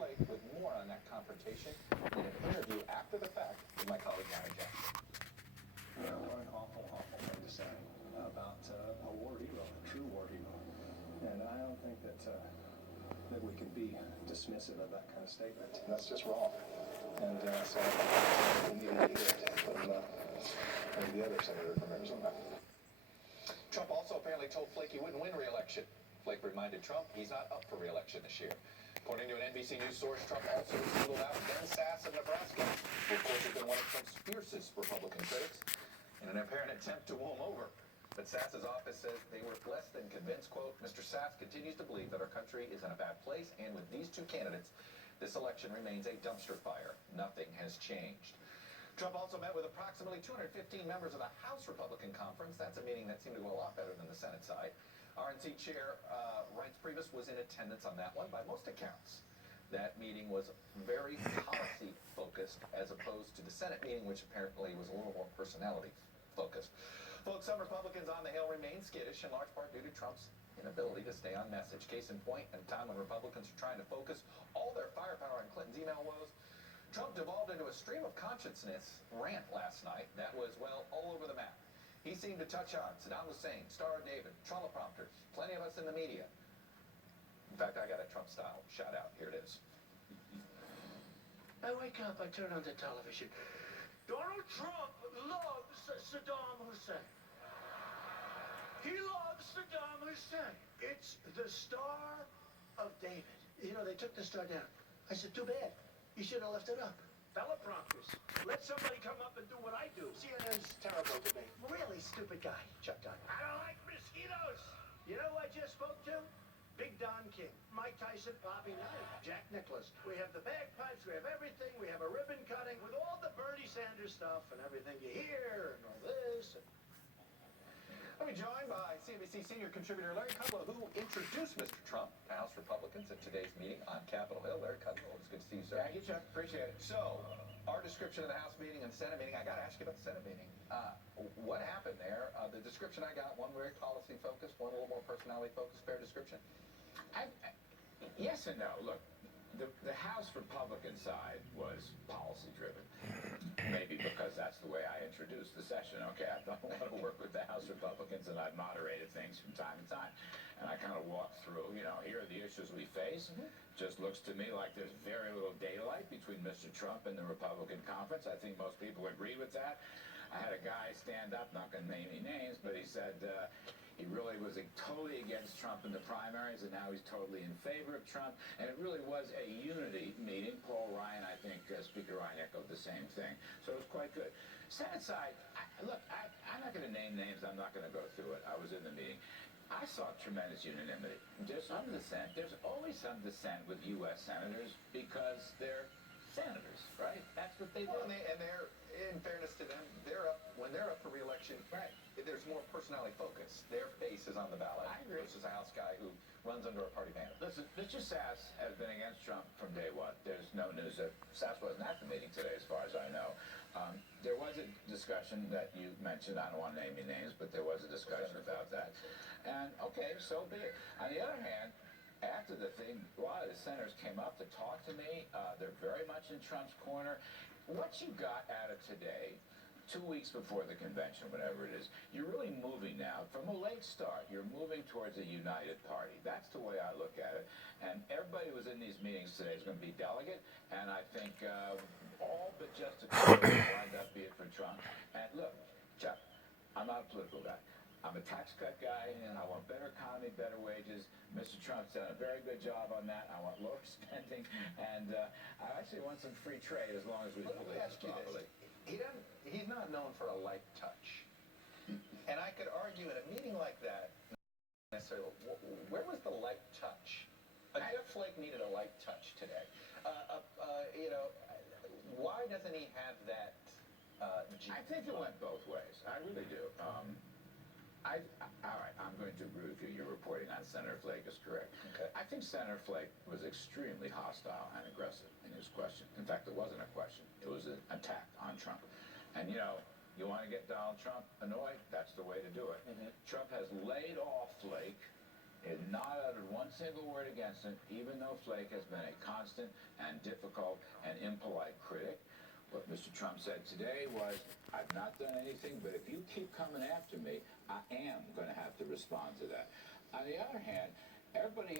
Flake with more on that confrontation in an interview after the fact with my colleague Larry Jackson. You know, what an awful thing to say about a war hero, a true war hero. And I don't think that we can be dismissive of that kind of statement. That's just wrong. And so we need to hear it from the other senator from Arizona. Trump also apparently told Flake he wouldn't win re-election. Flake reminded Trump he's not up for re-election this year. According to an NBC News source, Trump also singled out Ben Sasse of Nebraska, who of course has been one of Trump's fiercest Republican critics, in an apparent attempt to woo him over. But Sasse's office says they were less than convinced. Quote, Mr. Sasse continues to believe that our country is in a bad place, and with these two candidates, this election remains a dumpster fire. Nothing has changed. Trump also met with approximately 215 members of the House Republican Conference. That's a meeting that seemed to go a lot better than the Senate side. RNC Chair Reince Priebus was in attendance on that one. By most accounts, that meeting was very policy-focused as opposed to the Senate meeting, which apparently was a little more personality-focused. Folks, some Republicans on the Hill remain skittish, in large part due to Trump's inability to stay on message. Case in point, at a time when Republicans are trying to focus all their firepower on Clinton's email woes, Trump devolved into a stream of consciousness rant last night that was, well, all over the map. He seemed to touch on Saddam Hussein, Star of David, teleprompters, plenty of us in the media. In fact, I got a Trump-style shout-out. Here it is. I wake up, I turn on the television. Donald Trump loves Saddam Hussein. He loves Saddam Hussein. It's the Star of David. You know, they took the star down. I said, too bad. You should have left it up. Teleprompters. Let somebody come up and do what I do. CNN's terrible to me. Really stupid guy, Chuck Dunn. I don't like mosquitoes. You know who I just spoke to? Big Don King, Mike Tyson, Bobby Knight, Jack Nicklaus. We have the bagpipes, we have everything, we have a ribbon cutting with all the Bernie Sanders stuff and everything you hear and all this. I'll be joined by CNBC senior contributor Larry Kudlow, who introduced Mr. Trump to House Republicans at today's meeting on Capitol Hill. Larry Kudlow, it's good to see you, sir. Thank you, Chuck. Appreciate it. So, our description of the House meeting and the Senate meeting, I got to ask you about the Senate meeting. What happened there? The description I got, one very policy-focused, one a little more personality-focused. Fair description? Yes and no. Look, the House Republican side was policy-driven. Maybe because that's the way I introduced the session. Okay, I don't want to work with the House Republicans, and I've moderated things from time to time. And I kind of walked through, you know, here are the issues we face. Just looks to me like there's very little daylight between Mr. Trump and the Republican conference. I think most people agree with that. I had a guy stand up, not going to name any names, but he said he really was totally against Trump in the primaries, and now he's totally in favor of Trump. And it really was a unity meeting. Paul Ryan, I think, Speaker Ryan echoed the same thing. So it was quite good. Senate side, look, I'm not going to name names. I'm not going to go through it. I was in the meeting. I saw tremendous unanimity. There's some dissent. There's always some dissent with U.S. senators because they're senators, right? That's what they do. Well, and they're, in fairness to them, when they're up for re-election, Right. There's more personality focus. Their face is on the ballot. I agree. Versus a House guy who runs under a party banner. Listen, Mr. Sasse has been against Trump from day one. There's no news that Sasse wasn't at the meeting today, as far as I know. There was a discussion that you mentioned. I don't want to name any names, but there was a discussion about that. And, okay, so be it. On the other hand, after the thing, a lot of the senators came up to talk to me. They're very much in Trump's corner. What you got out of today, 2 weeks before the convention, whatever it is, you're really moving now. From a late start, you're moving towards a united party. That's the way I look at it. And everybody who was in these meetings today is going to be delegate, and I think all but just a few wind up being for Trump. And look, Chuck, I'm not a political guy. I'm a tax cut guy, and I want better economy, better wages. Mr. Trump's done a very good job on that. I want lower spending, and I actually want some free trade as long as we Let me ask you properly. this. He's not known for a light touch. And I could argue in a meeting like that, necessarily, where was the light touch? Jeff Flake needed a light touch today. You know, why doesn't he have that? I think it went both ways. I really do. All right, I'm going to agree with you. Your reporting on Senator Flake is correct. Okay. I think Senator Flake was extremely hostile and aggressive in his question. In fact, it wasn't a question. It was an attack on Trump. And, you know, you want to get Donald Trump annoyed? That's the way to do it. Trump has laid off Flake He has not uttered one single word against him, even though Flake has been a constant and difficult and impolite critic. What Mr. Trump said today was, I've not done anything, but if you keep coming after me, I am going to have to respond to that. On the other hand, everybody else